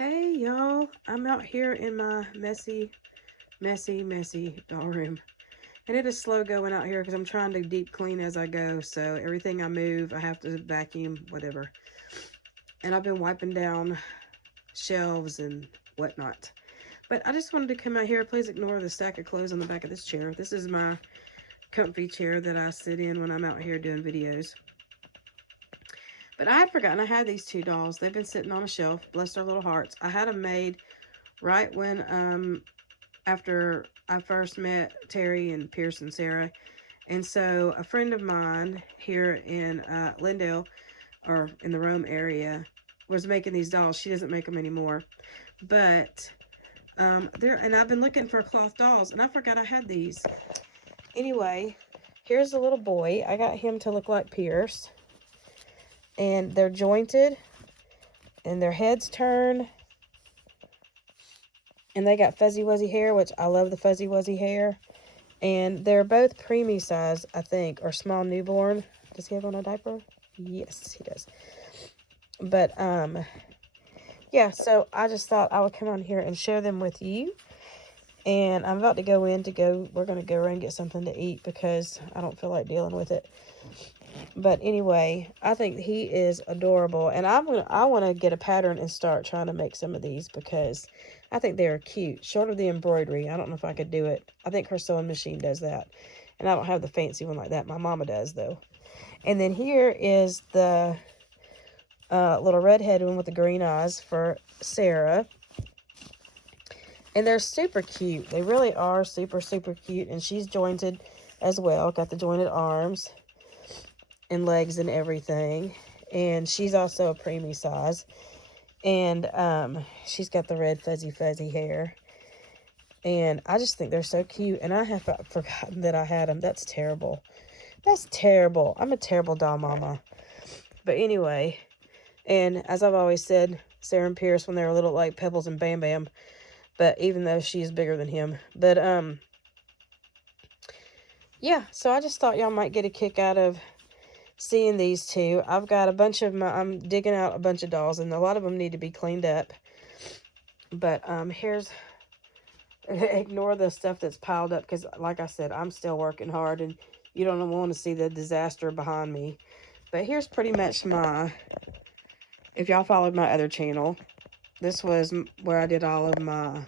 Hey y'all, I'm out here in my messy doll room. And it is slow going out here because I'm trying to deep clean as I go. So everything I move, I have to vacuum, whatever. And I've been wiping down shelves and whatnot. But I just wanted to come out here. Please ignore the stack of clothes on the back of this chair. This is my comfy chair that I sit in when I'm out here doing videos. But I had forgotten I had these two dolls. They've been sitting on a shelf. Bless their little hearts. I had them made right when after I first met Terry and Pierce and Sarah. And so a friend of mine here in Lindale, or in the Rome area, was making these dolls. She doesn't make them anymore. But and I've been looking for cloth dolls, and I forgot I had these. Anyway, here's the little boy. I got him to look like Pierce. And they're jointed, and their heads turn. And they got fuzzy wuzzy hair, which I love the fuzzy wuzzy hair. And they're both preemie size, I think, or small newborn. Does he have on a diaper? Yes, he does. But, yeah, so I just thought I would come on here and share them with you. And I'm about to go in we're going to go around and get something to eat because I don't feel like dealing with it. But anyway, I think he is adorable. And I want to get a pattern and start trying to make some of these because I think they are cute. Short of the embroidery, I don't know if I could do it. I think her sewing machine does that. And I don't have the fancy one like that. My mama does, though. And then here is the little redhead one with the green eyes for Sarah. And they're super cute. They really are super, super cute. And she's jointed as well. Got the jointed arms and legs and everything. And she's also a preemie size. And she's got the red fuzzy hair. And I just think they're so cute. And I have forgotten that I had them. That's terrible. That's terrible. I'm a terrible doll mama. But anyway, and as I've always said, Sarah and Pierce, when they were little, like Pebbles and Bam Bam. But even though she's bigger than him. But, yeah. So I just thought y'all might get a kick out of seeing these two. I've got a bunch of I'm digging out a bunch of dolls, and a lot of them need to be cleaned up. But, here's, ignore the stuff that's piled up, because like I said, I'm still working hard, and you don't want to see the disaster behind me. But here's pretty much if y'all followed my other channel, this was where I did all of my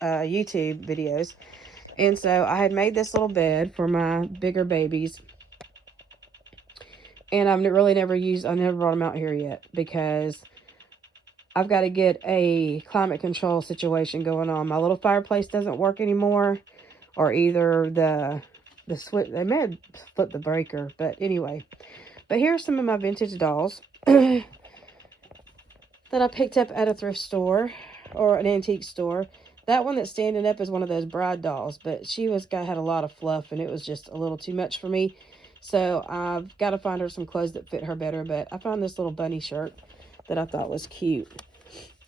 YouTube videos. And so I had made this little bed for my bigger babies. And I never brought them out here yet because I've got to get a climate control situation going on. My little fireplace doesn't work anymore, or either the switch, they may have flipped the breaker, but anyway. But here's some of my vintage dolls that I picked up at a thrift store or an antique store. That one that's standing up is one of those bride dolls, but she had a lot of fluff, and it was just a little too much for me. So I've got to find her some clothes that fit her better. But I found this little bunny shirt that I thought was cute,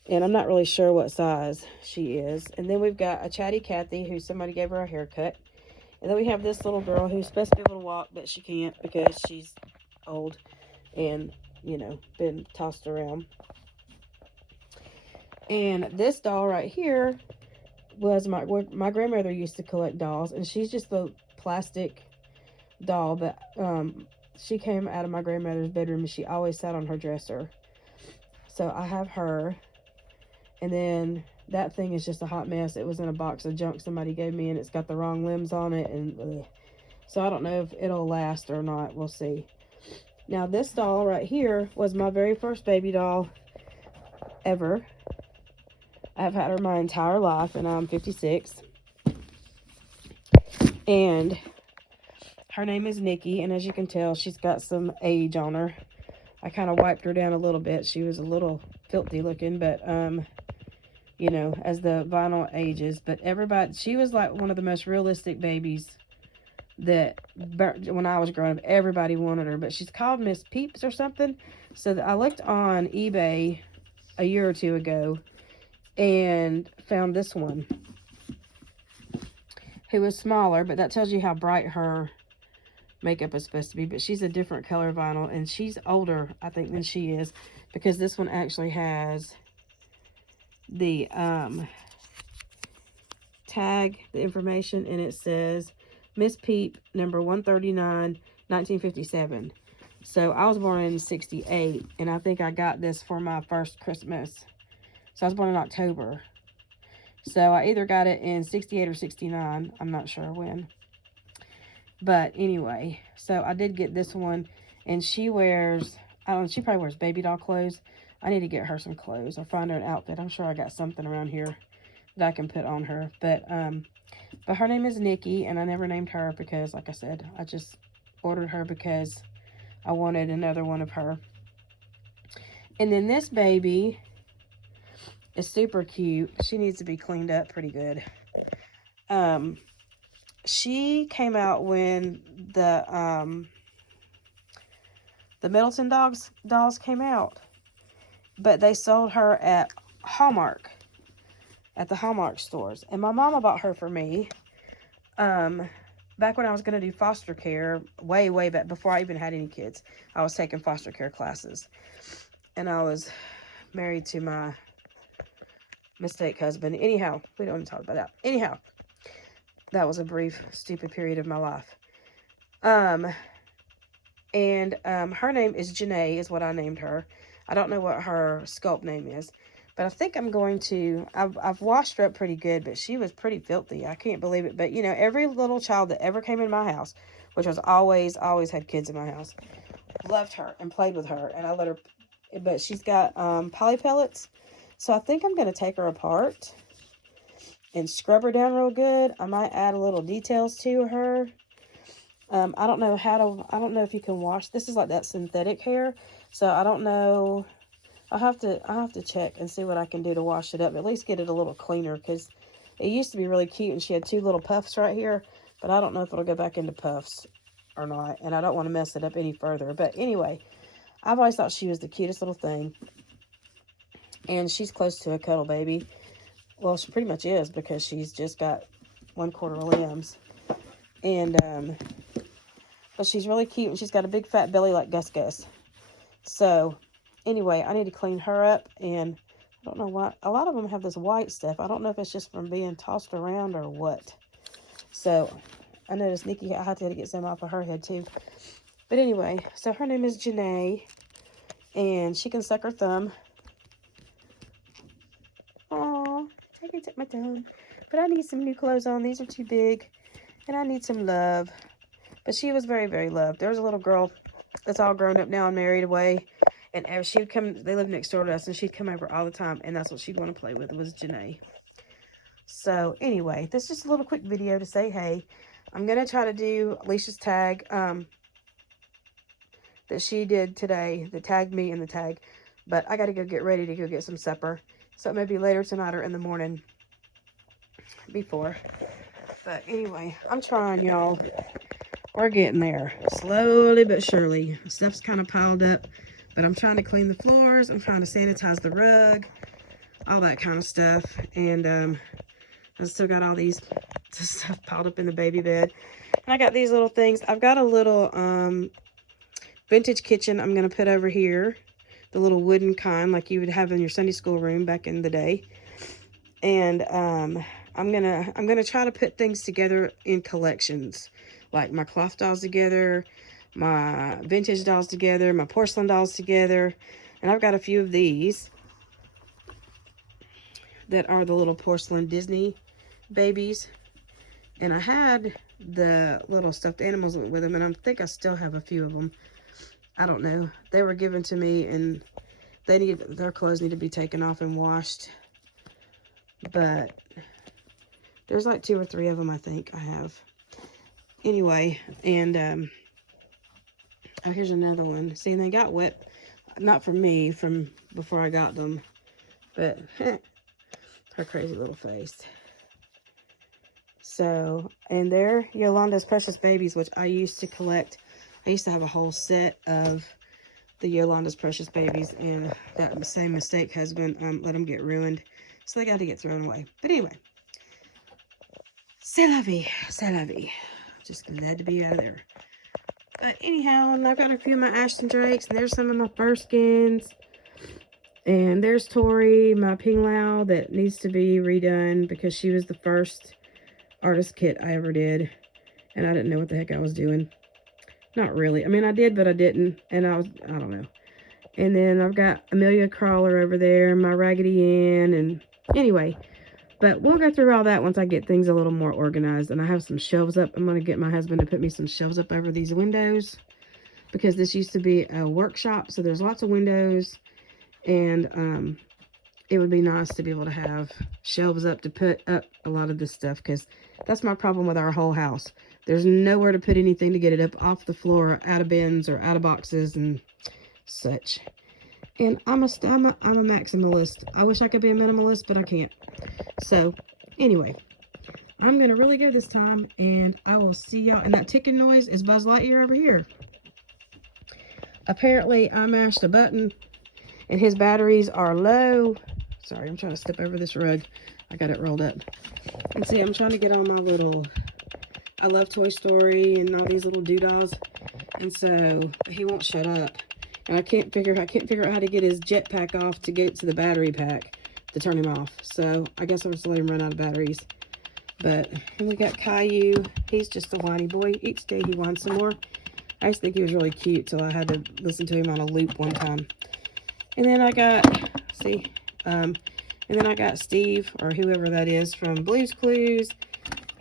and I'm not really sure what size she is. And then we've got a chatty Cathy who somebody gave her a haircut. And then we have this little girl who's supposed to be able to walk, but she can't because she's old and, been tossed around. And this doll right here was my grandmother used to collect dolls, and she's just a plastic doll, but she came out of my grandmother's bedroom, and she always sat on her dresser. So I have her, and then that thing is just a hot mess. It was in a box of junk somebody gave me, and it's got the wrong limbs on it, and so I don't know if it'll last or not. We'll see. Now this doll right here was my very first baby doll ever. I've had her my entire life, and I'm 56. And her name is Nikki, and as you can tell, she's got some age on her. I kind of wiped her down a little bit. She was a little filthy looking, but, as the vinyl ages. But she was like one of the most realistic babies that, when I was growing up, everybody wanted her. But she's called Miss Peeps or something. So I looked on eBay a year or two ago and found this one, who was smaller, but that tells you how bright her makeup is supposed to be. But she's a different color vinyl, and she's older, I think, than she is. because this one actually has the tag, the information, and it says Miss Peep, number 139, 1957. So I was born in 68, and I think I got this for my first Christmas. So I was born in October. So I either got it in 68 or 69. I'm not sure when. But anyway, so I did get this one, and she wears, I don't know, she probably wears baby doll clothes. I need to get her some clothes or find her an outfit. I'm sure I got something around here that I can put on her. But her name is Nikki, and I never named her because, like I said, I just ordered her because I wanted another one of her. And then this baby is super cute. She needs to be cleaned up pretty good. She came out when the Middleton dolls came out, but they sold her at Hallmark, at the Hallmark stores, and my mama bought her for me. Back when I was going to do foster care, way back before I even had any kids, I was taking foster care classes, and I was married to my mistake husband. Anyhow, we don't want to talk about that. Anyhow, that was a brief, stupid period of my life. Her name is Jana, is what I named her. I don't know what her sculpt name is, but I think I'm going to, I've washed her up pretty good, but she was pretty filthy. I can't believe it. But, you know, every little child that ever came in my house, which was always had kids in my house, loved her and played with her. And I let her, but she's got poly pellets. So I think I'm going to take her apart and scrub her down real good. I might add a little details to her. I don't know if you can wash. This is like that synthetic hair. So I don't know. I'll have to check and see what I can do to wash it up. At least get it a little cleaner, because it used to be really cute and she had two little puffs right here. But I don't know if it'll go back into puffs or not. And I don't want to mess it up any further. But anyway, I've always thought she was the cutest little thing. And she's close to a cuddle baby. Well, she pretty much is, because she's just got 1/4 limbs. And, but she's really cute, and she's got a big fat belly like Gus Gus. So, anyway, I need to clean her up, and I don't know why. A lot of them have this white stuff. I don't know if it's just from being tossed around or what. So, I noticed Nikki, I had to get some off of her head, too. But anyway, so her name is Janae, and she can suck her thumb. Aw, I can suck my thumb. But I need some new clothes on. These are too big, and I need some love. But she was very, very loved. There was a little girl that's all grown up now and married away. And she would come, they lived next door to us, and she'd come over all the time. And that's what she'd want to play with, was Janae. So, anyway, this is just a little quick video to say, hey, I'm going to try to do Alicia's tag that she did today, that tagged me in the tag. But I got to go get ready to go get some supper. So, it may be later tonight or in the morning before. But anyway, I'm trying, y'all. We're getting there. Slowly but surely. Stuff's kind of piled up. But I'm trying to clean the floors. I'm trying to sanitize the rug. All that kind of stuff. And I still got all these stuff piled up in the baby bed. And I got these little things. I've got a little vintage kitchen I'm going to put over here. The little wooden kind like you would have in your Sunday school room back in the day. And I'm gonna try to put things together in collections, like my cloth dolls together, my vintage dolls together, my porcelain dolls together. And I've got a few of these that are the little porcelain Disney babies. And I had the little stuffed animals with them, and I think I still have a few of them. I don't know. They were given to me, and their clothes need to be taken off and washed. But there's like 2 or 3 of them I think I have. Anyway, and oh, here's another one. See, and they got wet. Not from me, from before I got them. But her crazy little face. So, and they're Yolanda's Precious Babies, which I used to collect. I used to have a whole set of the Yolanda's Precious Babies, and that same mistake husband let them get ruined. So they got to get thrown away. But anyway, c'est la vie, c'est la vie. Just glad to be out of there. But anyhow, and I've got a few of my Ashton Drakes, and there's some of my fur skins. And there's Tori, my Ping Lao that needs to be redone because she was the first artist kit I ever did. And I didn't know what the heck I was doing. Not really. I mean, I did, but I didn't. And I don't know. And then I've got Amelia Crawler over there, my Raggedy Ann, and anyway. But we'll go through all that once I get things a little more organized. And I have some shelves up. I'm going to get my husband to put me some shelves up over these windows because this used to be a workshop. So there's lots of windows. And it would be nice to be able to have shelves up to put up a lot of this stuff because that's my problem with our whole house. There's nowhere to put anything to get it up off the floor, out of bins or out of boxes and such. And I'm a maximalist. I wish I could be a minimalist, but I can't. So anyway, I'm going to really go this time, and I will see y'all. And that ticking noise is Buzz Lightyear over here. Apparently, I mashed a button, and his batteries are low. Sorry, I'm trying to step over this rug. I got it rolled up. And see, I'm trying to get on my little, I love Toy Story and all these little doodahs. And so he won't shut up. And I can't figure out how to get his jetpack off to get to the battery pack to turn him off. So I guess I'll just let him run out of batteries. But we got Caillou. He's just a whiny boy. Each day he wants some more. I used to think he was really cute till I had to listen to him on a loop one time. And then I got, and then I got Steve, or whoever that is, from Blue's Clues.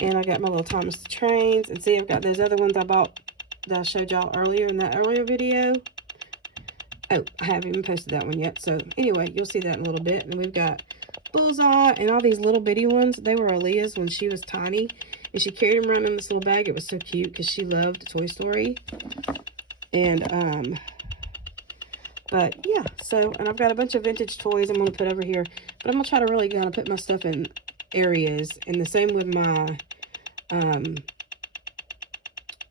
And I got my little Thomas the Trains. And see, I've got those other ones I bought that I showed y'all earlier in that earlier video. Oh, I haven't even posted that one yet. So anyway, you'll see that in a little bit. And we've got Bullseye and all these little bitty ones. They were Aaliyah's when she was tiny. And she carried them around in this little bag. It was so cute because she loved Toy Story. And, but yeah, so, and I've got a bunch of vintage toys I'm going to put over here. But I'm going to try to really kind of put my stuff in areas. And the same with my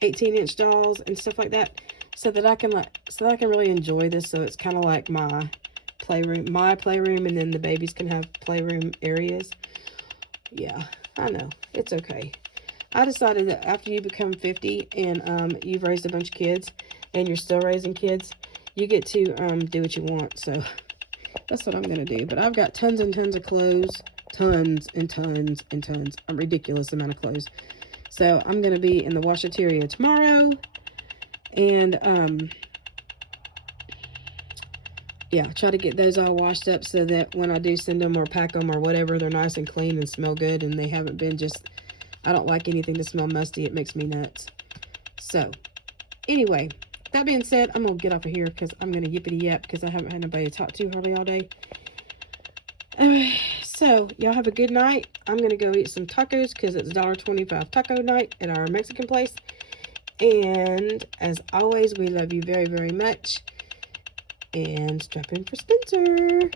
18-inch dolls and stuff like that. So that I can really enjoy this. So it's kind of like my playroom, and then the babies can have playroom areas. Yeah, I know. It's okay. I decided that after you become 50 and you've raised a bunch of kids and you're still raising kids, you get to do what you want. So that's what I'm going to do. But I've got tons and tons of clothes. Tons and tons and tons. A ridiculous amount of clothes. So I'm going to be in the washateria tomorrow. And, yeah, try to get those all washed up so that when I do send them or pack them or whatever, they're nice and clean and smell good. And they haven't been just, I don't like anything to smell musty. It makes me nuts. So, anyway, that being said, I'm going to get off of here because I'm going to yippity yap because I haven't had nobody to talk to hardly all day. Anyway, so, y'all have a good night. I'm going to go eat some tacos because it's $1.25 taco night at our Mexican place. And as always, we love you very, very much. And strap in for Spencer.